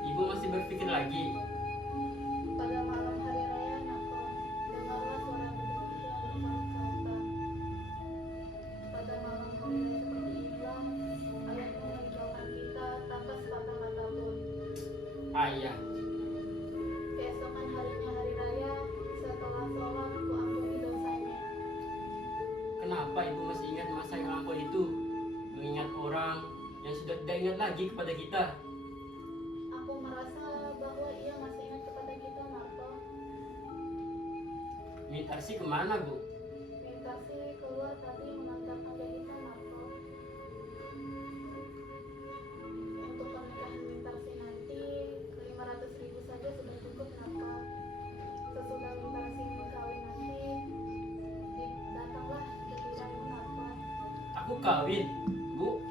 Ibu masih berpikir lagi. Pada malam hari raya Natal, dengarlah suara berbisik yang bersaut-sautan. Pada malam hari raya seperti inilah, ayahmu meninggalkan kita tanpa sepatah kata pun. Ayah, Keesokan harinya hari raya, setelah sholat aku ampuni dosanya. kenapa ibu masih ingat masa yang lampau itu? Mengingat orang yang sudah tidak ingat lagi kepada kita. Aku merasa bahwa ia masih ingat kepada kita, Natal. Mintarsi kemana, Bu? Mintarsi keluar tadi mengantarkan jahitan, Natal. Untuk pernikahan Mintarsi nanti, 500.000 saja sudah cukup, Natal. Sesudah Mintarsi kawin nanti, datanglah giliranmu, Natal. Aku kawin, Bu.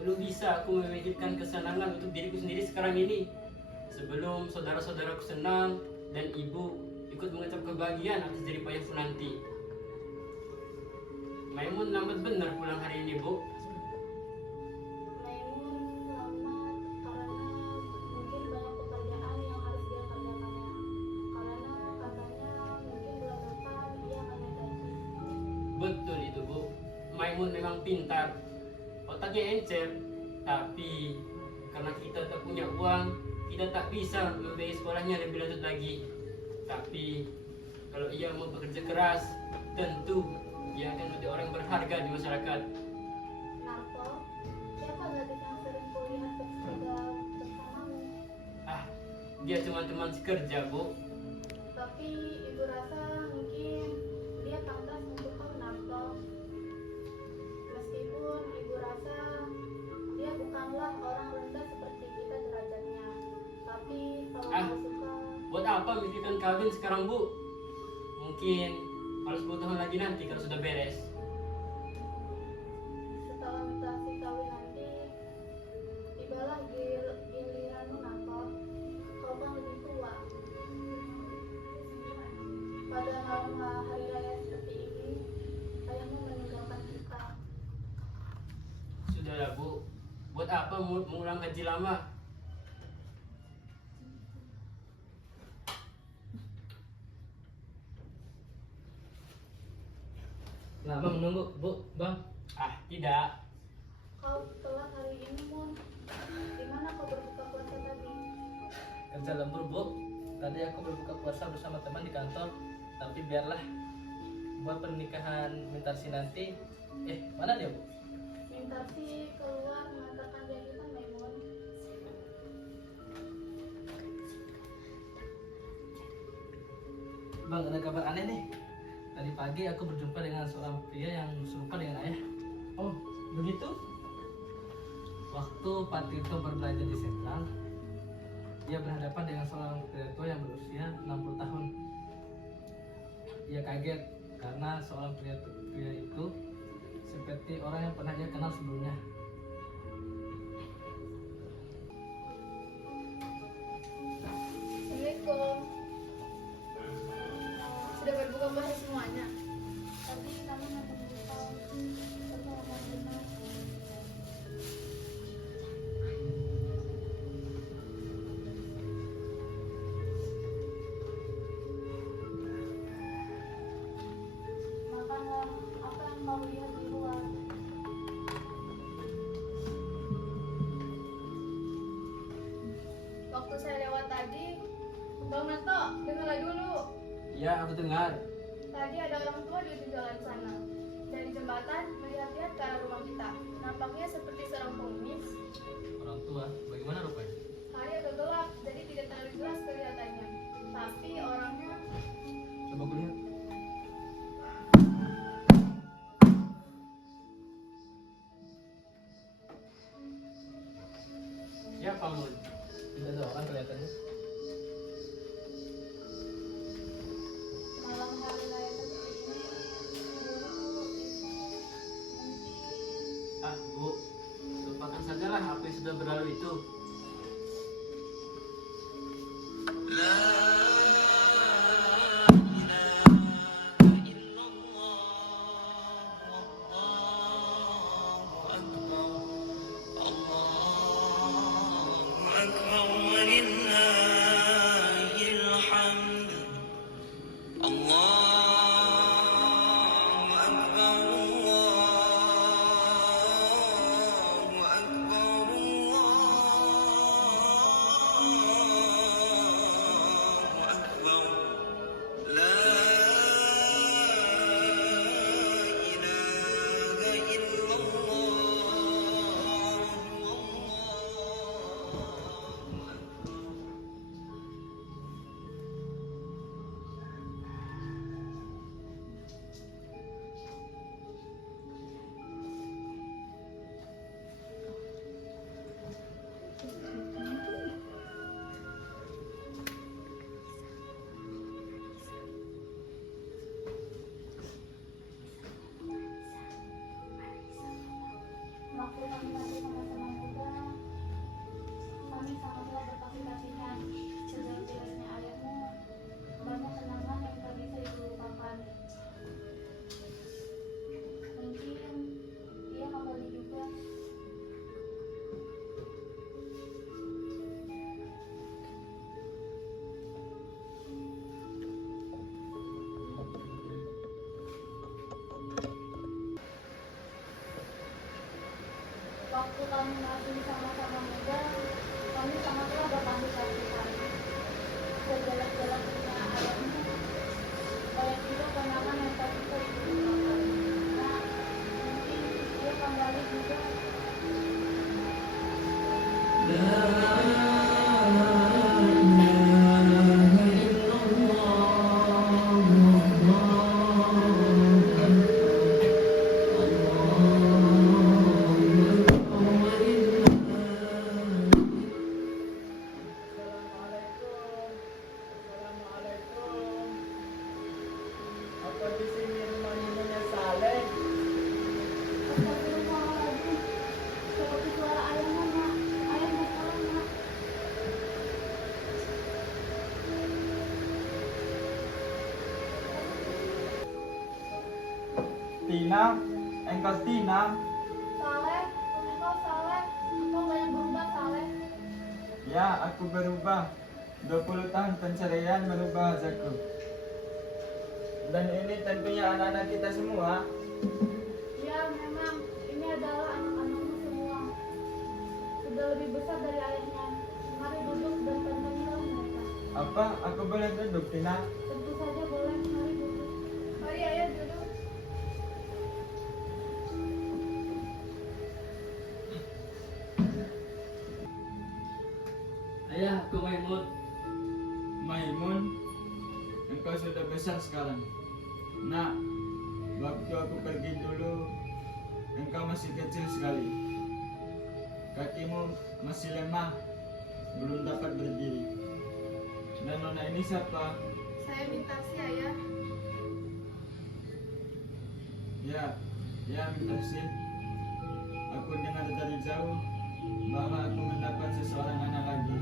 Belum bisa aku memikirkan kesenangan untuk diriku sendiri sekarang ini. Sebelum saudara-saudaraku senang dan ibu ikut mengucap kebahagiaan atas jerih payahku nanti. Maimun lambat benar pulang hari ini, Bu. Maimun selamat karena mungkin banyak pekerjaan yang harus dia kerjakannya. Karena katanya mungkin bulan depan ia akan naik gaji. Betul itu, Bu. Maimun memang pintar, otaknya encer, tapi karena kita tak punya uang, kita tak bisa membiayai sekolahnya lebih lanjut lagi. Tapi kalau ia mau bekerja keras, tentu ia akan menjadi orang berharga di masyarakat. Narto, siapa gadis yang sering kulihat bersepeda bersamamu? Ah, dia cuma teman sekerja, Bu. Tapi ibu rasa mungkin dia pantas untuk kau, Narto. Meskipun ibu rasa dia bukanlah orang rendah seperti kita derajatnya. Tapi kalau Ah. kau suka, Buat apa mikirkan kawin sekarang, Bu? Mungkin kalau 10 tahun lagi nanti kalau sudah beres. setelah Mintarsi kawin nanti, tibalah giliranmu, Narto. Kau kan lebih tua. Pada malam hari raya seperti ini, ayahmu meninggalkan kita. Sudahlah, Bu. Buat apa mengulang gaji lama? Lama menunggu, Bu, Bang. Ah, tidak. Kau telat hari ini, Mun. Di mana kau berbuka puasa tadi? Kerja lembur, Bu. Tadi aku berbuka puasa bersama teman di kantor. Tapi biarlah. Buat pernikahan Mintarsi nanti. Mana dia, Bu? Mintarsi keluar mengantarkan jahitan, Maimun. Bang, ada kabar aneh nih. Tadi pagi aku berjumpa dengan seorang pria yang serupa dengan ayah. Oh, begitu? Waktu Pak Tito berbelanja di Sentral, dia berhadapan dengan seorang pria tua yang berusia 60 tahun. Ia kaget karena seorang pria itu seperti orang yang pernah ia kenal sebelumnya. Assalamualaikum. Sudah berbuka puasa semuanya? Tadi kami masih berbuka bersama benar. Waktu saya lewat tadi, Bang Manto, dengarlah dulu. Ya, aku dengar. Tadi ada orang tua di ujung jalan sana. Dari jembatan melihat-lihat ke arah rumah kita. Nampaknya seperti seorang pengemis. Orang tua, bagaimana rupanya? Hari agak gelap, jadi tidak terlalu jelas kelihatannya. Tapi orangnya Coba kulihat. Ya, Pamun. Tidak ada orang kelihatannya. malam hari raya seperti ini. Ah, Bu. Lupakan sajalah apa yang sudah berlalu itu. Waktu kami masih sama-sama muda, kami sangatlah berkasih-kasihan. Sejelas-jelasnya ayahmu, banyak kenangan yang tak bisa ibu lupakan. Mungkin dia kembali juga. Waktu kami masih sama-sama muda, kami sangatlah berkasih-kasihan. Sejelas-jelasnya ayahmu, banyak juga kenangan yang tak bisa ibu lupakan. Nah, mungkin dia kembali juga. Apa di sini rumahnya Nyonya Saleh? Astagfirullahaladzim. Seperti suara ayahmu, Nak. Ayahmu sekarang, Nak. Tina, engkau Tina? Saleh, engkau Saleh. Engkau banyak berubah, Saleh. Ya, aku berubah. 20 tahun pencarian merubah wajahku. Dan ini tentunya anak-anak kita semua. Ya, memang. Ini adalah anak-anakmu semua. Sudah lebih besar dari ayahnya. Mari duduk dan tantanilah mereka. Apa? Aku boleh duduk, Tina? Tentu saja boleh. Mari duduk. Mari ayah duduk. Ayah, aku Maimun. Maimun, engkau sudah besar sekarang. Nak, waktu aku pergi dulu, engkau masih kecil sekali. Kakimu masih lemah, belum dapat berdiri. Dan nona ini siapa? Saya minta sih ayah. Ya, Mintasih. Aku dengar dari jauh bahwa aku mendapat seseorang anak lagi,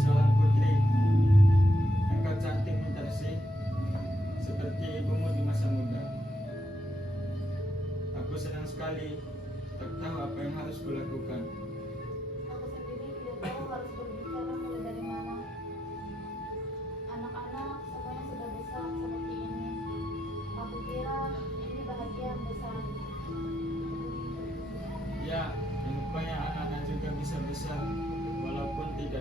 seorang putri. Engkau cantik, Mintasih, seperti ibumu di masa muda. Aku senang sekali, tak tahu apa yang harus kulakukan. Aku sendiri tidak tahu harus berbicara mulai dari mana. Anak-anak semuanya sudah besar seperti ini. Aku kira ini bahagia yang besar. Ya, rupanya anak-anak juga bisa besar, walaupun tidak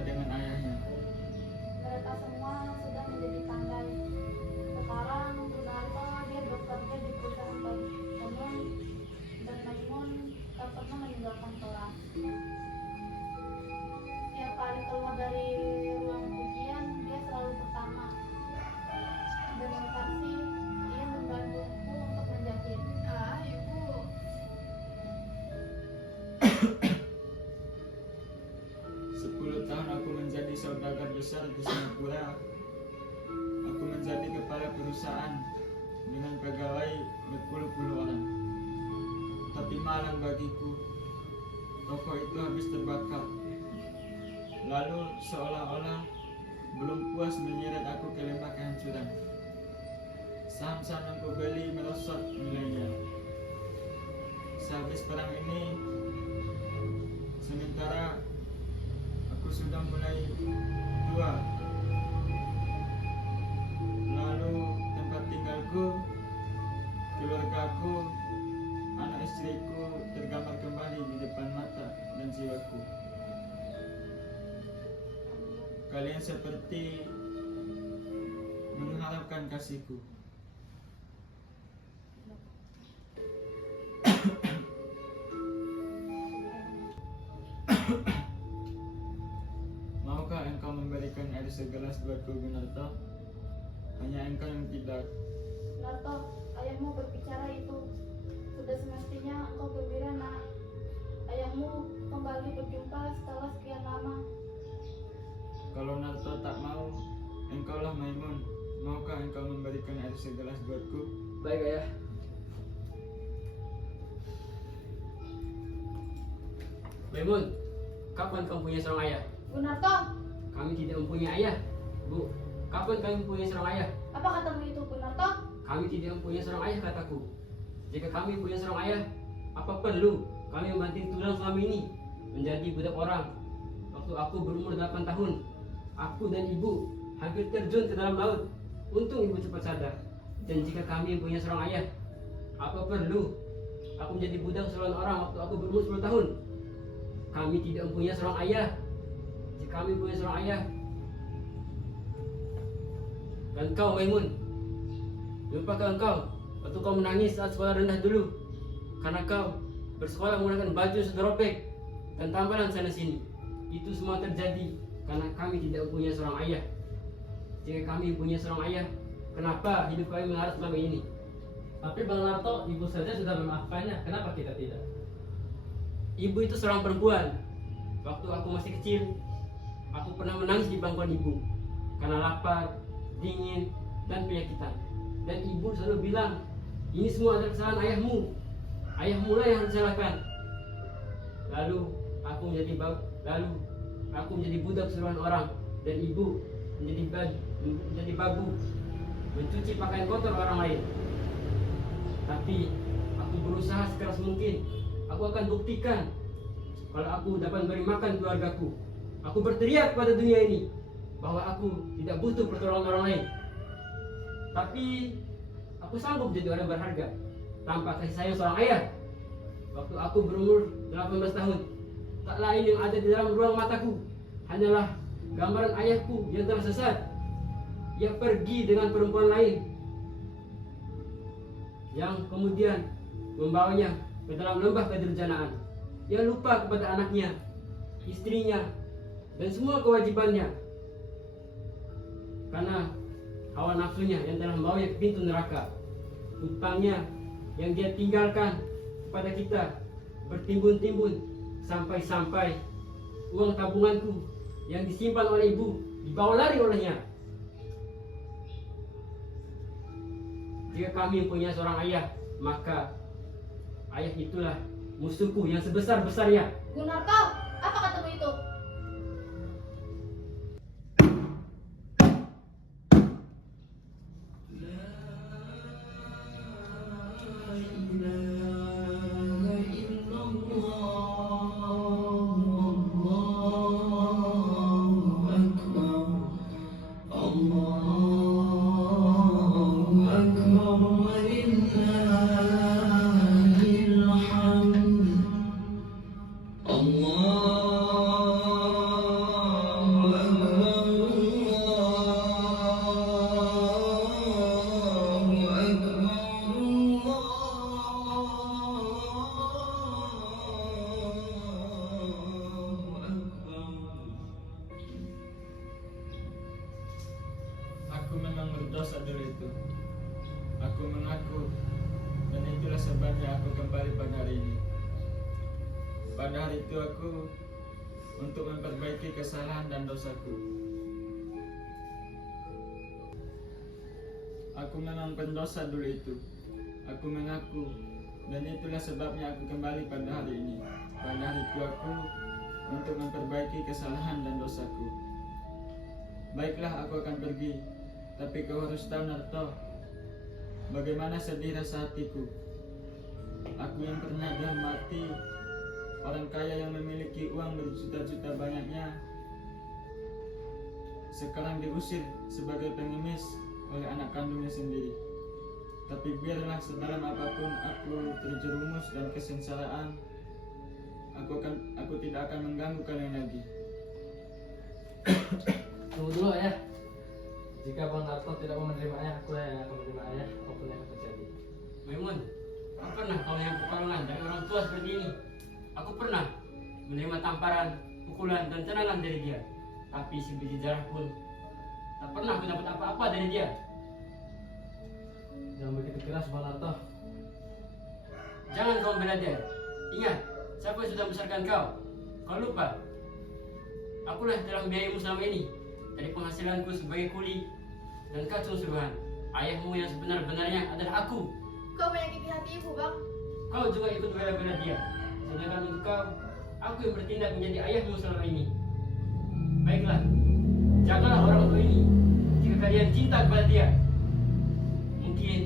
menjadi saudagar besar di Singapura. Aku menjadi kepala perusahaan dengan pegawai berpuluh-puluh orang. Tapi malang bagiku, toko itu habis terbakar. Lalu seolah-olah belum puas menyeret aku ke lembah kehancuran. Saham-saham yang kubeli merosot nilainya. Sehabis perang ini, sementara aku sudah mulai tua, lalu tempat tinggalku, keluargaku, anak istriku tergambar kembali di depan mata dan jiwaku. Kalian seperti mengharapkan kasihku. Maukah engkau memberikan air segelas buatku, Gunarto? Hanya engkau yang tidak. Narto, ayahmu berbicara itu. Sudah semestinya engkau gembira, nak. Ayahmu kembali berjumpa setelah sekian lama. Kalau Narto tak mau, engkaulah Maimun. Maukah engkau memberikan air segelas buatku? Baik ayah. Maimun, kapan kamu punya seorang ayah? Gunarto, Kami tidak mempunyai ayah. Bu, kapan kami mempunyai seorang ayah? apa katamu itu, Gunarto? Kami tidak mempunyai seorang ayah, kataku. Jika kami punya seorang ayah, apa perlu kami membanting tulang selama ini menjadi budak orang? Waktu aku berumur 8 tahun, aku dan ibu hampir terjun ke dalam laut. Untung ibu cepat sadar. Dan jika kami mempunyai seorang ayah, apa perlu aku menjadi budak seorang orang waktu aku berumur 10 tahun? Kami tidak mempunyai seorang ayah. Jika kami punya seorang ayah, dan kau Maimun, lupakan engkau waktu kau menangis saat sekolah rendah dulu karena kau bersekolah menggunakan baju sederobek dan tambalan sana sini. Itu semua terjadi karena kami tidak punya seorang ayah. Jika kami punya seorang ayah, kenapa hidup kami melarat selama ini? Tapi Bang Narto, ibu saja sudah memaafkannya. Kenapa kita tidak? Ibu itu seorang perempuan. Waktu aku masih kecil, aku pernah menangis di bangkuan ibu karena lapar, dingin, dan penyakitan. Dan ibu selalu bilang, ini semua adalah kesalahan ayahmu. Ayahmu lah yang harus disalahkan. Lalu aku menjadi budak suruhan orang, dan ibu menjadi babu, mencuci pakaian kotor orang lain. Tapi aku berusaha sekeras mungkin. Aku akan buktikan kalau aku dapat memberi makan keluargaku. Aku berteriak pada dunia ini bahwa aku tidak butuh pertolongan orang lain. Tapi aku sanggup jadi orang berharga tanpa kasih sayang seorang ayah. Waktu aku berumur 18 tahun, tak lain yang ada di dalam ruang mataku hanyalah gambaran ayahku yang telah sesat. Ia pergi dengan perempuan lain yang kemudian membawanya ke dalam lembah kedurjanaan. Ia lupa kepada anaknya, istrinya, dan semua kewajibannya karena hawa nafsunya yang telah membawanya ke pintu neraka. Hutangnya yang dia tinggalkan kepada kita bertimbun-timbun sampai-sampai uang tabunganku yang disimpan oleh ibu dibawa lari olehnya. Jika kami punya seorang ayah, maka ayah itulah musuhku yang sebesar-besarnya. Gunarto, apa katamu itu? Aku memang berdosa dulu itu. Aku mengaku, dan itulah sebabnya aku kembali pada hari ini. Pada hari itu aku untuk memperbaiki kesalahan dan dosaku. Aku memang pendosa dulu itu. Aku mengaku, dan itulah sebabnya aku kembali pada hari ini, pada hari tuaku, untuk memperbaiki kesalahan dan dosaku. Baiklah, aku akan pergi, tapi kau harus tahu, Narto, bagaimana sedih rasa hatiku. Aku yang pernah dihormati, orang kaya yang memiliki uang berjuta-juta banyaknya, sekarang diusir sebagai pengemis oleh anak kandungnya sendiri. Tapi biarlah sedalam apapun aku terjerumus dan kesengsaraan, aku tidak akan mengganggu kalian lagi. Tunggu dulu ayah. Jika Bang Narto tidak mau menerima ayah, aku yang akan menerima ayah apapun yang akan terjadi. Maimun, aku pernah kau yang pertolongan dari orang tua seperti ini. Aku pernah menerima tamparan, pukulan, dan tenangan dari dia. Tapi sebiji darah pun tak pernah aku dapat apa-apa dari dia. Jangan begitu keras Bang Narto. Jangan kau membela dia. Ingat, siapa yang sudah membesarkan kau? Kau lupa? Akulah yang telah membiayaimu selama ini, dari penghasilanku sebagai kuli dan kacung suruhan. Ayahmu yang sebenar-benarnya adalah aku. Kau menyakiti hati ibu, Bang. Kau juga ikut bela-bela dia. Sedangkan untuk kau, aku yang bertindak menjadi ayahmu selama ini. Baiklah, jagalah orang tua ini. Jika kalian cinta kepada dia, mungkin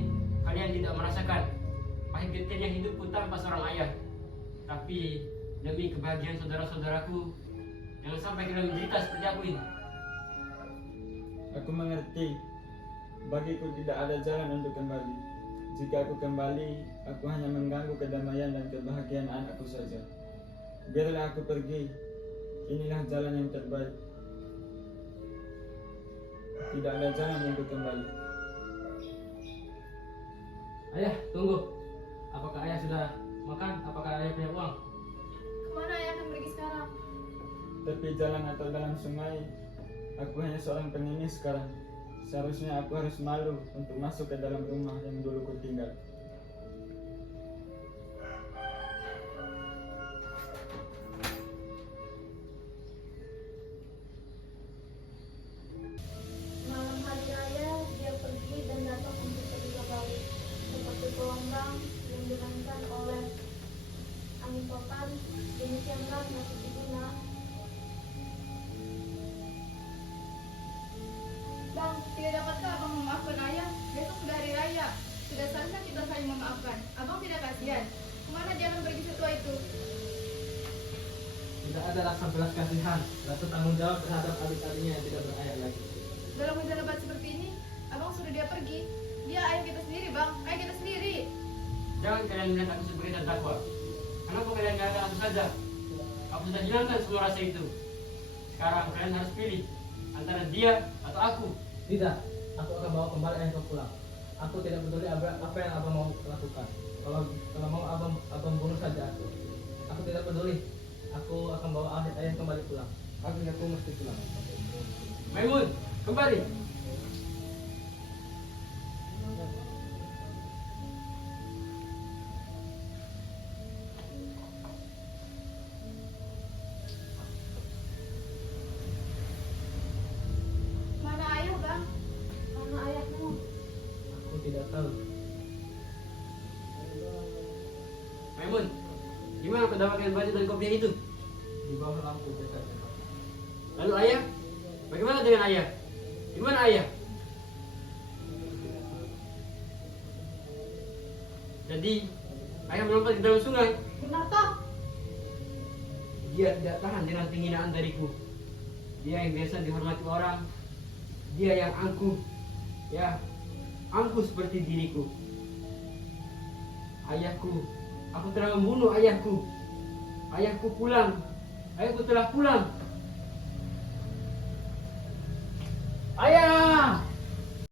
kalian tidak merasakan pahit getirnya hidupku tanpa seorang ayah. Tapi demi kebahagiaan saudara-saudaraku, jangan sampai kalian menderita seperti aku ini. Aku mengerti, bagiku tidak ada jalan untuk kembali. Jika aku kembali, aku hanya mengganggu kedamaian dan kebahagiaan anakku saja. Biarlah aku pergi, inilah jalan yang terbaik. Tidak ada jalan untuk kembali. Ayah, tunggu. Apakah ayah sudah makan? Apakah ayah punya uang? Kemana ayah akan pergi sekarang? Tepi jalan atau dalam sungai, aku hanya seorang pengemis sekarang. Seharusnya aku harus malu untuk masuk ke dalam rumah yang dulu kutinggal. Malam hari raya, dia pergi dan datang untuk pergi kembali. Seperti gelombang yang dimainkan oleh angin topan, demikianlah nasib Ibuna. Bang, tidak dapatkah abang memaafkan ayah? Besok sudah hari raya. Sudah seharusnya kita saling memaafkan. Abang tidak kasihan. Kemana jalan pergi setua itu? Tidak ada rasa belas kasihan, rasa tanggung jawab terhadap adik-adiknya yang tidak berayah lagi. Dalam hujan lebat seperti ini, abang suruh dia pergi. Dia ayah kita sendiri, bang. Ayah kita sendiri. Jangan kalian melihat aku sebagai terdakwa. Kenapa kalian gak aku saja? Aku sudah hilangkan semua rasa itu. Sekarang kalian harus pilih antara dia atau aku. Tidak, aku akan bawa kembali ayah kau pulang. Aku tidak peduli apa yang abang mau lakukan. Kalau mau abang bunuh saja aku. Aku tidak peduli. Aku akan bawa ayah kembali pulang. Aku mesti pulang. Maimun, kembali. Mana ayah, bang? Mana ayahmu? Aku tidak tahu. Maimun, gimana kau dapatkan baju dan kopiah itu? Di bawah lampu dekat. Lalu ayah? Bagaimana dengan ayah? Di mana ayah? Jadi, ayah melompat ke dalam sungai. Benar toh? Dia tidak tahan dengan penghinaan dariku. Dia yang biasa dihormati orang. Dia yang angkuh. Ya, angkuh seperti diriku. Ayahku, aku telah membunuh ayahku. Ayahku pulang. Ayahku telah pulang. Ayah!